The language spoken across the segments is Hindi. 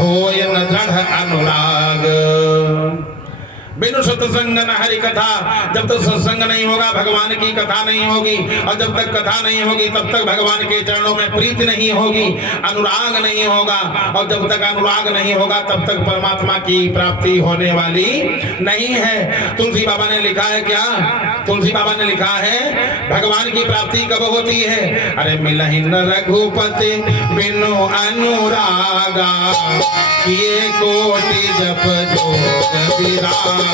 होय न दृढ़ अनुराग। बिनु सत्संग न हरि कथा, जब तक सत्संग नहीं होगा भगवान की कथा नहीं होगी, और जब तक कथा नहीं होगी तब तक भगवान के चरणों में प्रीति नहीं होगी, अनुराग नहीं होगा, और जब तक अनुराग नहीं होगा तब तक परमात्मा की प्राप्ति होने वाली नहीं है। तुलसी बाबा ने लिखा है क्या? तुलसी बाबा ने लिखा है भगवान की प्राप्ति कब होती है? अरे मिलहि न रघुपति बिनु अनुरागा, किए कोटि जप जोग विरागा।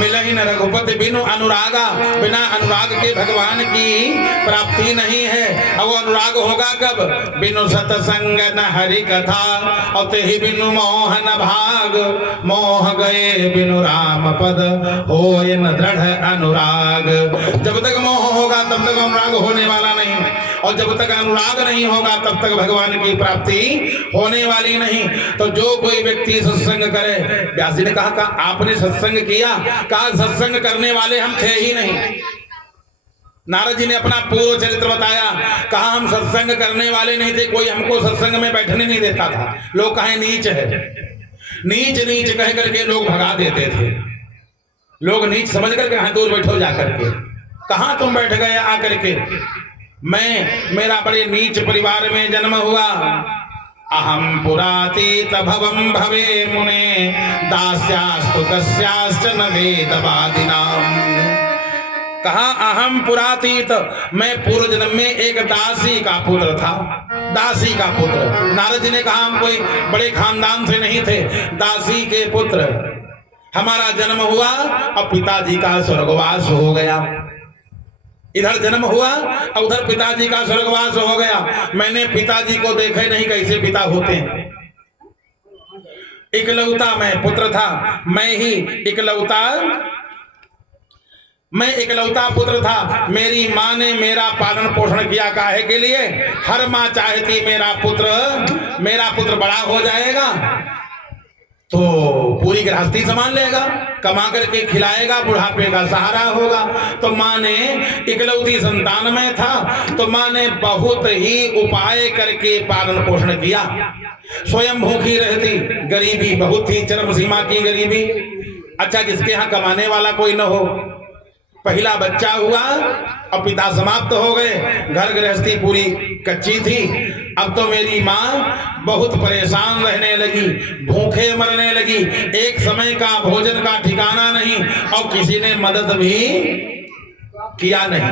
मिलहि न रघुपति बिनु अनुरागा, बिना अनुराग के भगवान की प्राप्ति नहीं है। और वो अनुराग होगा कब? बिनु सतसंग न हरि कथा, और ते ही बिनु मोह न भाग, मोह गए बिनु राम पद, होय न दृढ़ अनुराग। जब तक मोह होगा तब तक अनुराग होने वाला नहीं, और जब तक अनुराग नहीं होगा तब तक भगवान की प्राप्ति होने वाली नहीं। तो जो कोई व्यक्ति सत्संग करे, व्यास जी ने कहा आपने सत्संग किया? कहा सत्संग करने वाले हम थे ही नहीं। नारद जी ने अपना पूर्व चरित्र बताया, कहा हम सत्संग करने वाले नहीं थे, कोई हमको सत्संग में बैठने नहीं देता था। लोग कहे नीच है, नीच नीच कह करके लोग भगा देते थे। लोग नीच समझ करके कहा दूर बैठो जाकर के, कहां तुम बैठ गए आकर के? मेरा बड़े नीच परिवार में जन्म हुआ। अहम पुरातीत भवम भवे मुने, दास्यास्तु कस्याश्च न वेदवादिनाम। कहा अहम पुरातीत, मैं पूर्व जन्म में एक दासी का पुत्र था, दासी का पुत्र। नारद जी ने कहा हम कोई बड़े खानदान से नहीं थे, दासी के पुत्र हमारा जन्म हुआ, अब पिताजी का स्वर्गवास हो गया। इधर जन्म हुआ और उधर पिताजी का स्वर्गवास हो गया। मैंने पिताजी को देखे नहीं कैसे पिता होते हैं। इकलौता मैं पुत्र था, मैं इकलौता पुत्र था। मेरी माँ ने मेरा पालन पोषण किया, काहे के लिए? हर माँ चाहती मेरा पुत्र बड़ा हो जाएगा तो पूरी गृहस्थी संभाल लेगा, कमा करके खिलाएगा, बुढ़ापे का सहारा होगा। तो माँ ने, इकलौती संतान में था तो माँ ने बहुत ही उपाय करके पालन पोषण किया। स्वयं भूखी रहती, गरीबी बहुत थी, चरम सीमा की गरीबी। अच्छा, जिसके यहाँ कमाने वाला कोई न हो, पहला बच्चा हुआ और पिता समाप्त हो गए, घर गृहस्थी पूरी कच्ची थी। अब तो मेरी माँ बहुत परेशान रहने लगी, भूखे मरने लगी, एक समय का भोजन का ठिकाना नहीं, और किसी ने मदद भी किया नहीं।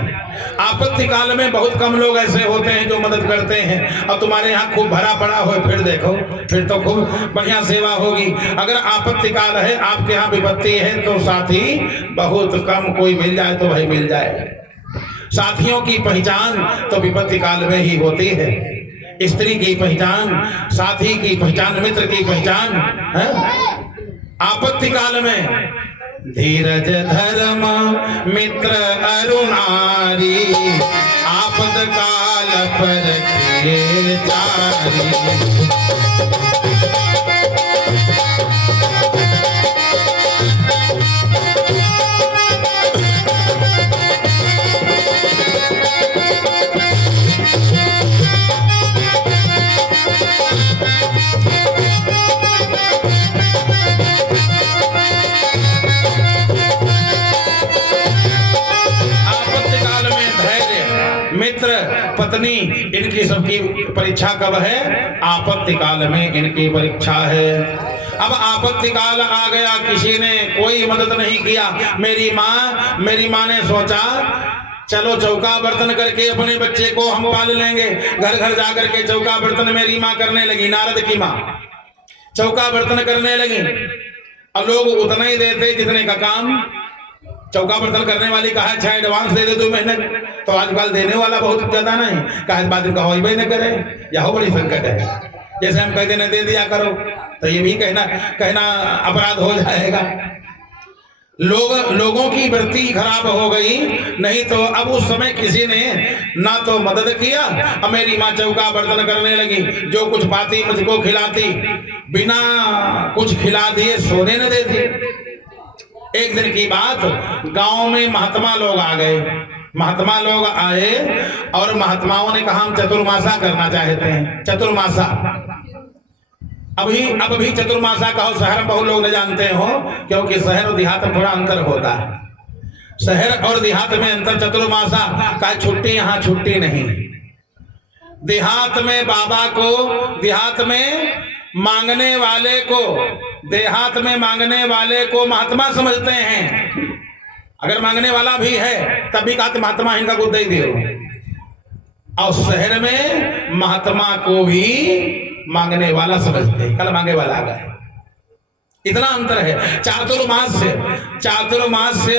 आपत्ति काल में बहुत कम लोग ऐसे होते हैं जो मदद करते हैं, और तुम्हारे यहाँ खूब भरा पड़ा हो, फिर देखो, फिर तो खूब बढ़िया सेवा होगी। अगर आपत्ति काल है, आपके यहाँ विपत्ति है, तो साथी बहुत कम कोई मिल जाए तो भाई मिल जाए। साथियों की पहचान तो विपत्ति काल में ही होती है। स्त्री की पहचान, साथी की पहचान, मित्र की पहचान है आपत्ति काल में। धीरज धर्म मित्र अरुणारी, आपद काल पर किए चारी। पत्नी, इनकी सबकी परीक्षा कब है? आपत्ति काल में इनकी परीक्षा है। अब आपत्ति काल आ गया, किसी ने कोई मदद नहीं किया। मेरी माँ ने सोचा चलो चौका बर्तन करके अपने बच्चे को हम पाल लेंगे। घर घर जाकर के चौका बर्तन मेरी माँ करने लगी, नारद की माँ चौका बर्तन करने लगी। अब लोग उतना ही देते जितने का काम। चौका बर्तन करने वाली कहा अच्छा एडवांस दे दे 2 महीने, तो आजकल देने वाला बहुत ज्यादा नहीं, कहा बाद में कहो ही न करे, यह बड़ी संकट है। जैसे हम कहते न दे दिया करो, तो ये भी कहना अपराध हो जाएगा। लोगों की वृत्ति खराब हो गई। नहीं तो अब उस समय किसी ने ना तो मदद किया, अब मेरी माँ चौका बर्तन करने लगी, जो कुछ पाती मुझको खिलाती, बिना कुछ खिला दिए सोने न देती। एक दिन की बात, गांव में महात्मा लोग आ गए। महात्मा लोग आए और महात्माओं ने कहा हम चतुर्मासा करना चाहते हैं। चतुर्मासा अब भी चतुर्मासा कहो, शहर में बहुत लोग न जानते हो, क्योंकि शहर और देहात में थोड़ा अंतर होता है। शहर और देहात में अंतर, चतुर्मासा का छुट्टी, यहाँ छुट्टी नहीं। देहात में बाबा को, देहात में मांगने वाले को, देहात में मांगने वाले को महात्मा समझते हैं। अगर मांगने वाला भी है तब भी कहते महात्मा इनका कुछ दे दो। और शहर में महात्मा को भी मांगने वाला समझते हैं, कल मांगे वाला आ गए। इतना अंतर है। चातुर्मास से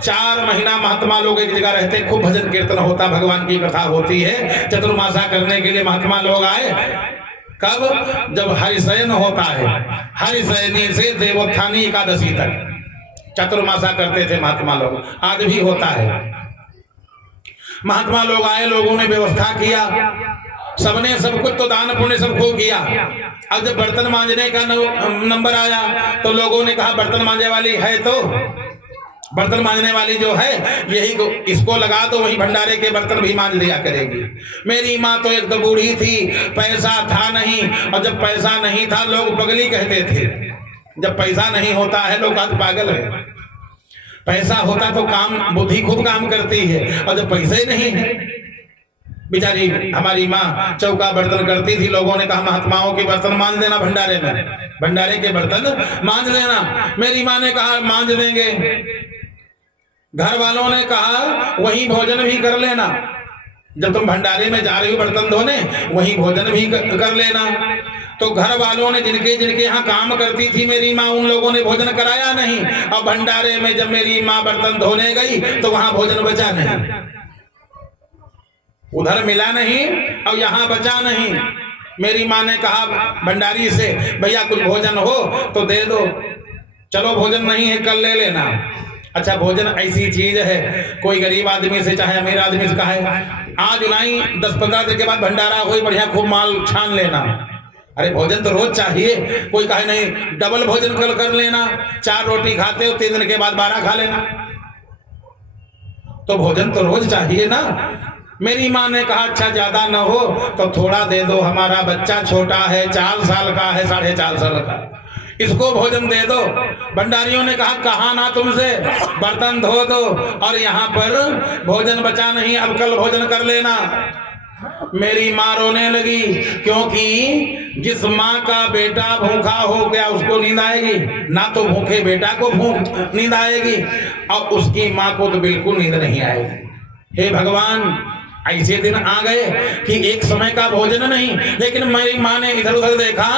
4 महीना महात्मा लोग एक जगह रहते, खूब भजन कीर्तन होता, भगवान की कथा होती है। चतुर्मासा करने के लिए महात्मा लोग आए। कब? जब हरिशयन होता है, हरिशयनी से देवोत्थानी एकादशी तक चतुर्मासा करते थे महात्मा लोग। आज भी होता है। महात्मा लोग आए, लोगों ने व्यवस्था किया, सबने सब कुछ तो दान पुण्य सबको किया। अब जब बर्तन मांजने का नंबर आया तो लोगों ने कहा बर्तन मांजने वाली है, तो बर्तन मांजने वाली जो है यही को, इसको लगा दो, वही भंडारे के बर्तन भी मांज दिया करेगी। मेरी माँ तो एक तो बूढ़ी थी, पैसा था नहीं, और जब पैसा नहीं था लोग पगली कहते थे। जब पैसा नहीं होता है लोग आज पागल है। पैसा होता तो काम, बुद्धि खूब काम करती है, और जब पैसे नहीं है, बेचारी हमारी माँ चौका बर्तन करती थी। लोगों ने कहा महात्माओं के बर्तन मांज देना भंडारे में, भंडारे के बर्तन मांज देना। मेरी माँ ने कहा मांज देंगे। घर वालों ने कहा वही भोजन भी कर लेना, जब तुम भंडारे में जा रही हो बर्तन धोने, वही भोजन भी कर लेना। तो घर वालों ने, जिनके जिनके यहाँ काम करती थी मेरी माँ, उन लोगों ने भोजन कराया नहीं। अब भंडारे में जब मेरी माँ बर्तन धोने गई तो वहां भोजन बचा नहीं, उधर मिला नहीं और यहाँ बचा नहीं। मेरी माँ ने कहा भंडारी से, भैया कुछ भोजन हो तो दे दो। चलो भोजन नहीं है कल ले लेना। अच्छा, भोजन ऐसी चीज है, कोई गरीब आदमी से चाहे अमीर आदमी से कहे आज नहीं 10-15 दिन के बाद भंडारा हो, बढ़िया खूब माल छान लेना। अरे भोजन तो रोज चाहिए। कोई कहे नहीं डबल भोजन कल कर लेना, 4 रोटी खाते हो 3 दिन के बाद 12 खा लेना। तो भोजन तो रोज चाहिए ना। मेरी माँ ने कहा अच्छा ज्यादा न हो तो थोड़ा दे दो, हमारा बच्चा छोटा है, 4 साल का है, 4.5 साल का, इसको भोजन दे दो। भंडारियों ने कहा कहा ना तुमसे, बर्तन धो दो, और यहाँ पर भोजन बचा नहीं, अब कल भोजन कर लेना। मेरी माँ रोने लगी, क्योंकि जिस माँ का बेटा भूखा हो गया उसको नींद आएगी ना, तो भूखे बेटा को भूख नींद आएगी, और उसकी माँ को तो बिल्कुल नींद नहीं आएगी। हे भगवान, ऐसे दिन आ गए कि एक समय का भोजन नहीं। लेकिन मेरी माँ ने इधर उधर देखा,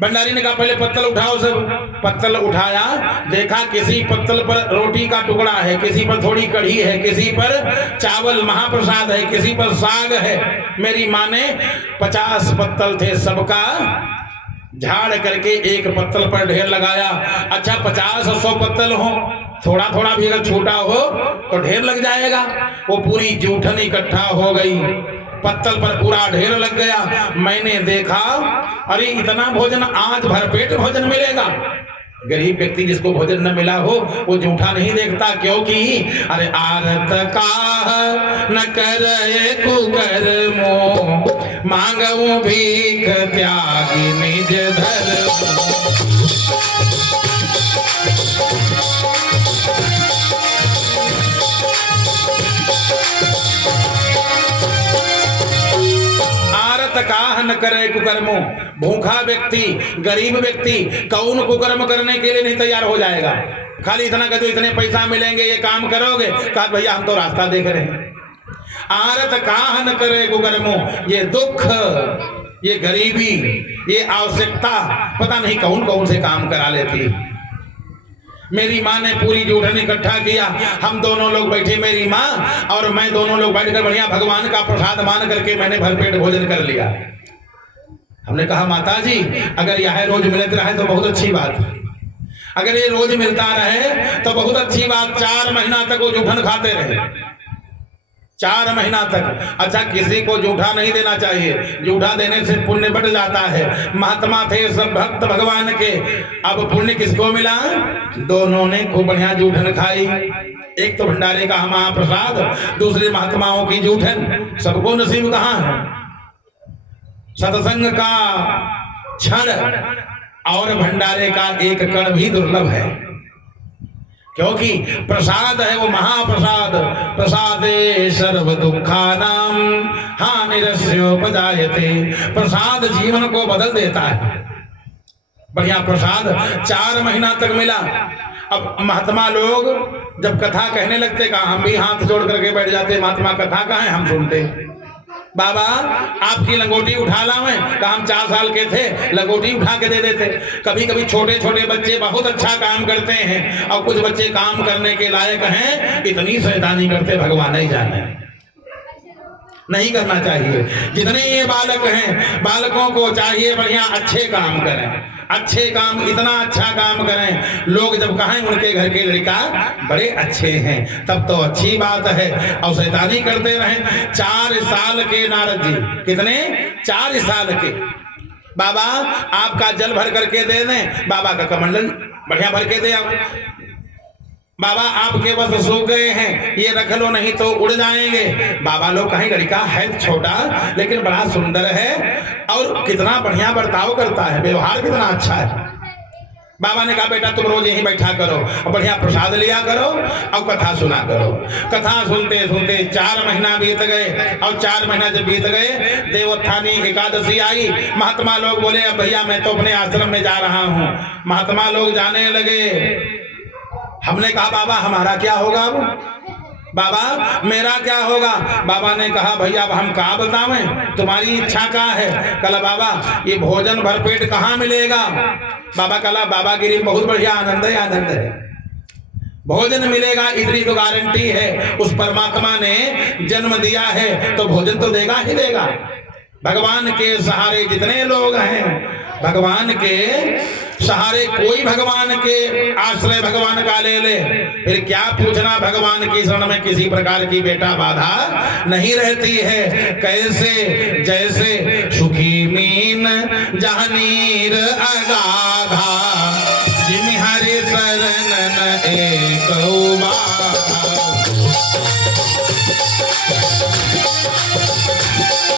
भंडारी ने कहा पहले पत्तल उठाओ। सब पत्तल उठाया, देखा किसी पत्तल पर रोटी का टुकड़ा है, किसी पर थोड़ी कढ़ी है, किसी पर चावल महाप्रसाद है, किसी पर साग है। मेरी माँ ने 50 पत्तल थे, सबका झाड़ करके एक पत्तल पर ढेर लगाया। अच्छा 50-100 पत्तल हो, थोड़ा थोड़ा भी अगर छूटा हो तो ढेर लग जाएगा। वो पूरी जूठन इकट्ठा हो गई, पत्तल पर पूरा ढेर लग गया। मैंने देखा अरे इतना भोजन, आज भरपेट भोजन मिलेगा। गरीब व्यक्ति जिसको भोजन न मिला हो वो जूठा नहीं देखता, क्योंकि अरे आरत का न करे कुकर्मो, मांगू भीख त्यागी निज धर्म। काह न करे कुकर्मो, भूखा व्यक्ति, गरीब व्यक्ति कौन कुकर्म करने के लिए नहीं तैयार हो जाएगा। खाली इतना कह दो इतने पैसा मिलेंगे ये काम करोगे, कहा भैया हम तो रास्ता देख रहे हैं। आरत काह न करे कुकर्मो, ये दुख, ये गरीबी, ये आवश्यकता पता नहीं कौन कौन से काम करा लेती। मेरी माँ ने पूरी जूठन इकट्ठा किया, हम दोनों लोग बैठे, मेरी माँ और मैं दोनों लोग बैठकर बढ़िया भगवान का प्रसाद मान करके मैंने भरपेट भोजन कर लिया। हमने कहा माता जी अगर यह रोज मिलता रहे तो बहुत अच्छी बात, अगर ये रोज मिलता रहे तो बहुत अच्छी बात। 4 महीना तक वो जूठन खाते रहे, 4 महीना तक। अच्छा, किसी को जूठा नहीं देना चाहिए, जूठा देने से पुण्य बढ़ जाता है। महात्मा थे सब भक्त भगवान के, अब पुण्य किसको मिला? दोनों ने खूब बढ़िया जूठन खाई। एक तो भंडारे का महाप्रसाद, दूसरे महात्माओं की जूठन। सबको नसीब कहाँ है? सत्संग का क्षण और भंडारे का एक कण भी दुर्लभ है, क्योंकि प्रसाद है वो महाप्रसाद। प्रसादे सर्व दुखानाम हानिरस्योपजायते। प्रसाद जीवन को बदल देता है। बढ़िया प्रसाद 4 महीना तक मिला। अब महात्मा लोग जब कथा कहने लगते, कहा हम भी हाथ जोड़ करके बैठ जाते, महात्मा कथा कहाँ है हम सुनते। बाबा आपकी लंगोटी उठा ला, मैं कहा हम 4 साल के थे, लंगोटी उठा के दे देते। कभी कभी छोटे छोटे बच्चे बहुत अच्छा काम करते हैं और कुछ बच्चे काम करने के लायक हैं, इतनी शैतानी करते भगवान ही जाने। नहीं करना चाहिए। जितने ये बालक हैं, बालकों को चाहिए बढ़िया अच्छे काम करें, अच्छे काम, इतना अच्छा काम करें लोग जब कहें उनके घर के लड़का बड़े अच्छे हैं, तब तो अच्छी बात है। और शैतानी करते रहें। 4 साल के नारद जी, कितने? 4 साल के। बाबा आपका जल भर करके दे दें, बाबा का कमंडल बढ़िया भर के दे। आप बाबा आपके बस सो गए हैं, ये रख लो नहीं तो उड़ जाएंगे। बाबा लोग कहीं लड़का है छोटा लेकिन बड़ा सुंदर है और कितना बढ़िया बर्ताव करता है, व्यवहार कितना अच्छा है। बाबा ने कहा बेटा तुम रोज यहीं बैठा करो और बढ़िया प्रसाद लिया करो और कथा सुना करो। कथा सुनते सुनते 4 महीना बीत गए और 4 महीना जब बीत गए, देवोत्थानी एकादशी आई। महात्मा लोग बोले अब भैया मैं तो अपने आश्रम में जा रहा हूँ। महात्मा लोग जाने लगे। हमने कहा बाबा हमारा क्या होगा? अब बाबा मेरा क्या होगा? बाबा ने कहा भैया अब हम कहा बतावें, तुम्हारी इच्छा क्या है? कला बाबा ये भोजन भरपेट कहाँ मिलेगा? बाबा कला बाबा गिरी बहुत बढ़िया आनंद है, आनंद है, भोजन मिलेगा इतनी तो गारंटी है। उस परमात्मा ने जन्म दिया है तो भोजन तो देगा ही देगा। भगवान के सहारे जितने लोग हैं, भगवान के सहारे कोई भगवान के आश्रय भगवान का ले ले, फिर क्या पूछना भगवान की शरण में किसी प्रकार की बेटा बाधा नहीं रहती है। कैसे? जैसे सुखी मीन जहाँ नीर अगाधा, जिमि हरि शरण एक